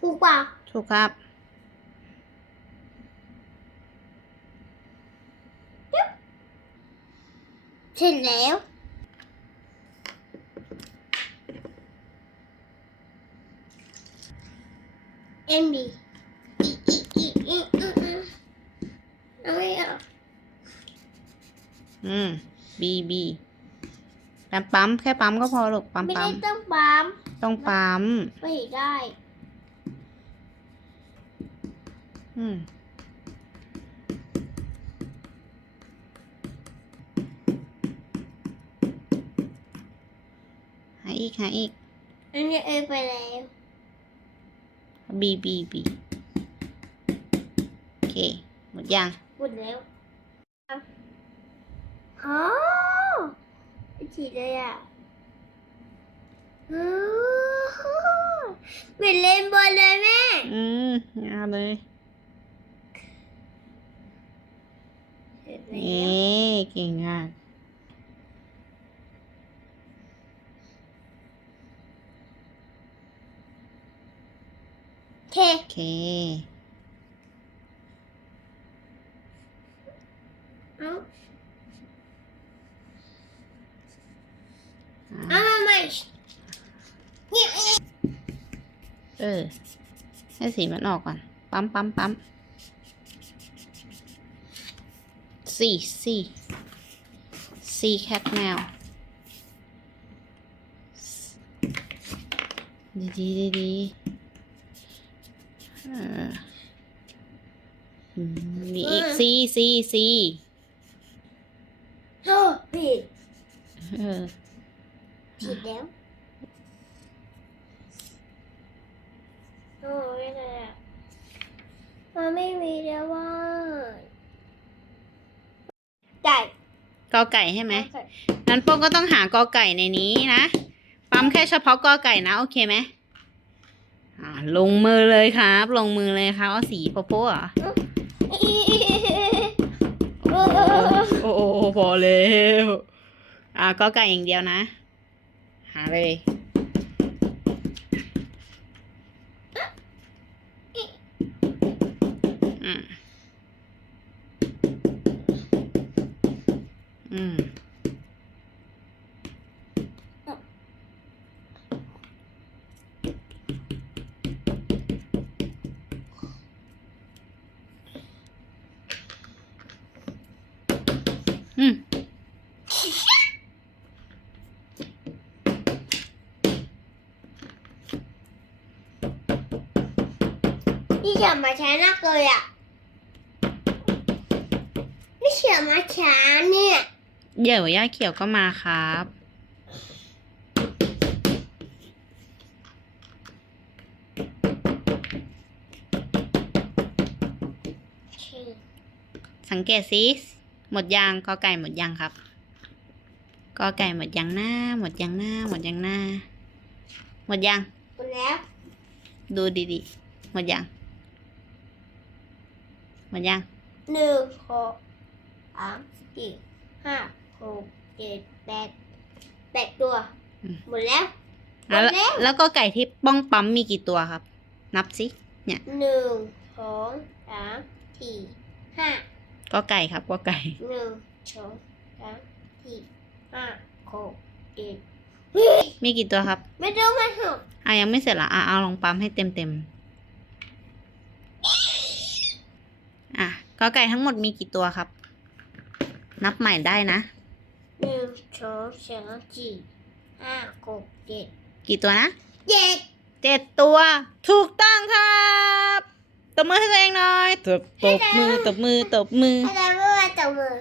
ถูกเปล่าถูกครับเสร็จแล้วเอ็มบีอีอีอีอีอืออือเอาไม่เอาอืม B B แต่ปั๊มแค่ปั๊มก็พอลูกปั๊มไม่ปั๊ได้มต้องปั๊ม ต้องปั๊มไม่ได้ อืมหาอีกหาอีก อันนี้เอไปแล้ว B B B โอเค หมดยัง หมดแล้วอ๋อฉีดเลยอะอ๋อ เป็นเล่นบอลเลยแม่ อืมเอาเลยเสร็จเอแล้ว๊เก่งมากโอเค โอเค เอาอะเอามาใหม่ เนี่ยเออ ให้สีมันออกก่อน ปั๊มปั๊มปั๊มสี่สี่สี่แคทแมวดีดีดีดีเอออืมมีอีกสี่สี่สี่โอ้ผิดเออผิดแล้วโอ้ไม่ได้อะมันไม่มีแล้วว่าไก่ กอไก่ใช่ไหมนั้นโป้งก็ต้องหากอไก่ในนี้นะ ปั๊มแค่เฉพาะกอไก่นะ โอเคไหมอ่าลงมือเลยครับ ลงมือเลยครับเอาสีโปโป้เหรอโอ้โอ้โอ้พอแล้วอ่ากอไก่อย่างเดียวนะ หาเลยอืมอืมอืมนี่เขียนมา ช้านักเลยอะนี่เขียนมาช้า เนี่ยเดี๋ยวย่าเขียวก็มาครับ สังเกตสิหมดยางกอไก่หมดยางครับกอไก่หมดยางหน้า หมดยางหน้า หมดยางหน้า หมดยางหมดแล้ว ดูดีๆ หมดยางหมดยางหนึ่งหกสามสี่ห้า หกเจ็ดแปดแปดตัวหมดแล้ว หมอะดแล้วแล้วแล้วก็ไก่ที่ป้องปั๊มมีกี่ตัวครับ นับสิหนึ่งสองสามสี่ห้าก็ไก่ครับก็ไก่ หนึ่งสองสามสี่ห้าหกเจ็ดมีกี่ตัวครับไม่ต้องมาหกอะยังไม่เสร็จละอะเอาลองปั๊มให้เต็มเต็มๆอะกอไก่ทั้งหมดมีกี่ตัวครับ นับใหม่ได้นะ หนึ่งสองสามสี่ห้าหกเจ็ดกี่ตัวนะเจ็ดเจ็ดตัว ถูกต้องครับตบมือให้ตัวเองหน่อยตบตบมือตบมือตบมือ อะไรเมื่อวานจับมือ